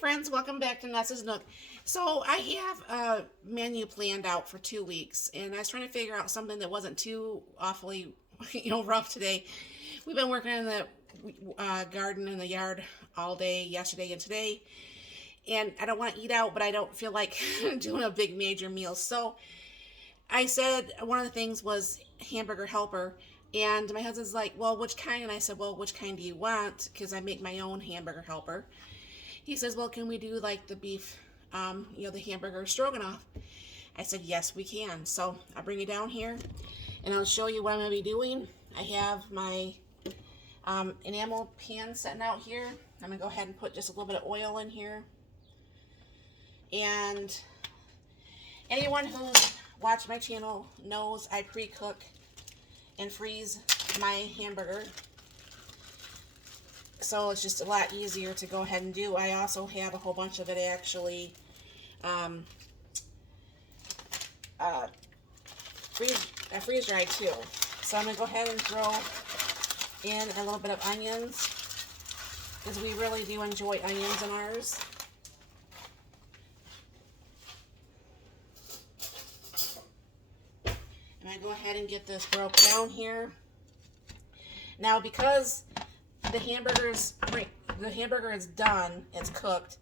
Friends, welcome back to Nessa's Nook. So I have a menu planned out for 2 weeks, and I was trying to figure out something that wasn't too awfully, rough today. We've been working in the garden in the yard all day, yesterday and today, and I don't want to eat out, but I don't feel like doing a big major meal. So I said one of the things was hamburger helper, and my husband's like, "Well, which kind?" And I said, "Well, which kind do you want?" Because I make my own hamburger helper. He says, "Well, can we do like the beef, the hamburger stroganoff?" I said, "Yes, we can." So I'll bring you down here and I'll show you what I'm going to be doing. I have my enamel pan sitting out here. I'm going to go ahead and put just a little bit of oil in here. And anyone who's watched my channel knows I pre-cook and freeze my hamburger. So it's just a lot easier to go ahead and do. I also have a whole bunch of it actually freeze dried too. So I'm going to go ahead and throw in a little bit of onions, because we really do enjoy onions in ours. And I go ahead and get this broke down here. Now, because the hamburger is done, it's cooked,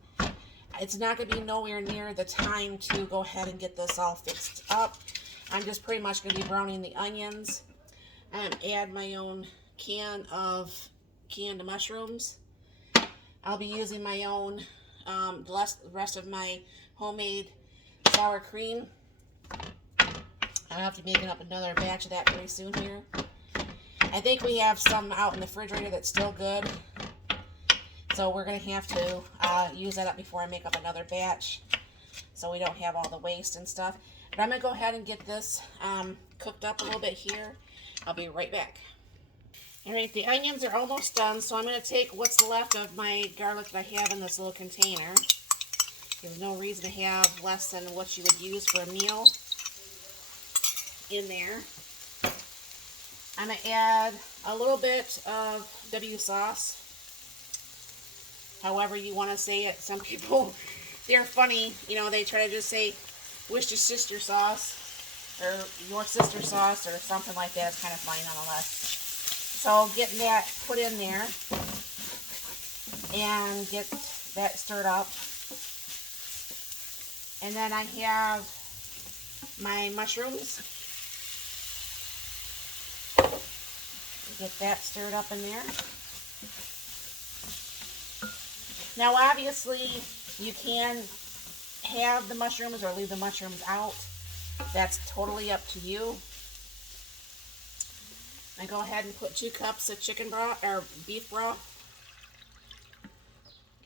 it's not going to be nowhere near the time to go ahead and get this all fixed up. I'm just pretty much going to be browning the onions and add my own can of canned mushrooms. I'll be using my own, the rest of my homemade sour cream. I'll have to be making up another batch of that pretty soon here. I think we have some out in the refrigerator that's still good. So we're going to have to use that up before I make up another batch, so we don't have all the waste and stuff. But I'm going to go ahead and get this cooked up a little bit here. I'll be right back. Alright, the onions are almost done, so I'm going to take what's left of my garlic that I have in this little container. There's no reason to have less than what you would use for a meal in there. I'm going to add a little bit of W sauce. However you want to say it. Some people, they're funny, they try to just say, "Wish your sister sauce," or "your sister sauce," or something like that. It's kind of funny nonetheless. So getting that put in there and get that stirred up. And then I have my mushrooms. Get that stirred up in there. Now obviously you can have the mushrooms or leave the mushrooms out. That's totally up to you. I go ahead and put 2 cups of chicken broth or beef broth.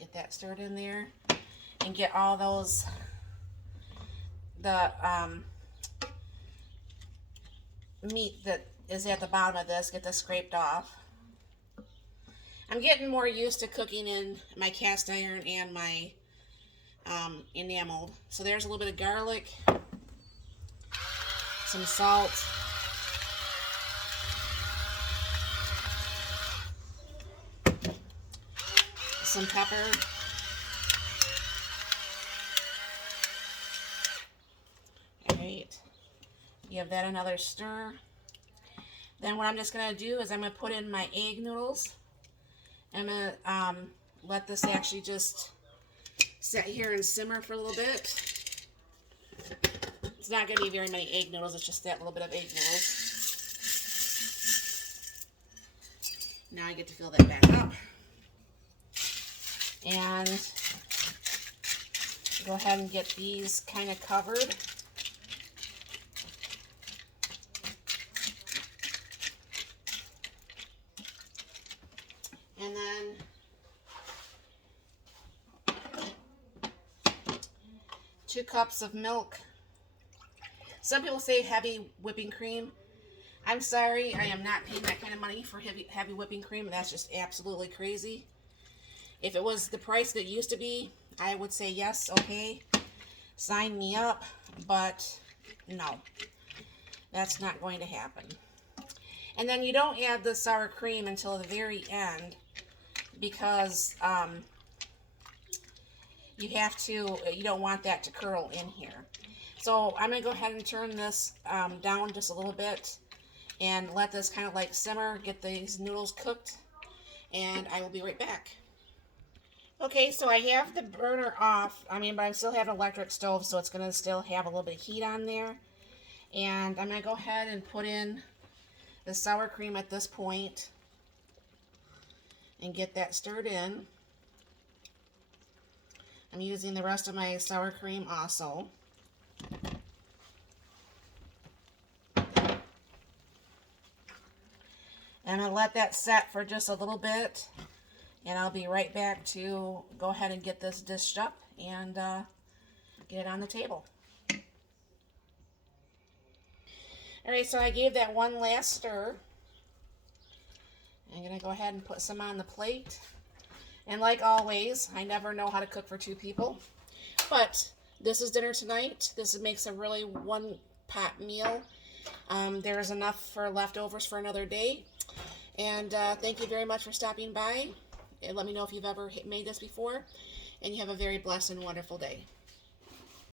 Get that stirred in there and get all those meat that is at the bottom of this, get this scraped off. I'm getting more used to cooking in my cast iron and my enameled. So there's a little bit of garlic, some salt, some pepper, alright, give that another stir. Then what I'm just going to do is I'm going to put in my egg noodles. I'm going to let this actually just sit here and simmer for a little bit. It's not going to be very many egg noodles, it's just that little bit of egg noodles. Now I get to fill that back up. And go ahead and get these kind of covered. And then 2 cups of milk. Some people say heavy whipping cream. I'm sorry, I am not paying that kind of money for heavy whipping cream. That's just absolutely crazy. If it was the price that it used to be, I would say yes, okay, sign me up, but no, that's not going to happen. And then you don't add the sour cream until the very end, because you don't want that to curl in here. So I'm going to go ahead and turn this down just a little bit and let this kind of like simmer, get these noodles cooked, and I will be right back. Okay, so I have the burner off, but I still have an electric stove, so it's going to still have a little bit of heat on there. And I'm going to go ahead and put in the sour cream at this point and get that stirred in. I'm using the rest of my sour cream also. I'm going to let that set for just a little bit, and I'll be right back to go ahead and get this dished up and get it on the table. Alright, so I gave that one last stir. I'm going to go ahead and put some on the plate. And like always, I never know how to cook for 2 people. But this is dinner tonight. This makes a really one-pot meal. There's enough for leftovers for another day. And thank you very much for stopping by. And let me know if you've ever made this before. And you have a very blessed and wonderful day.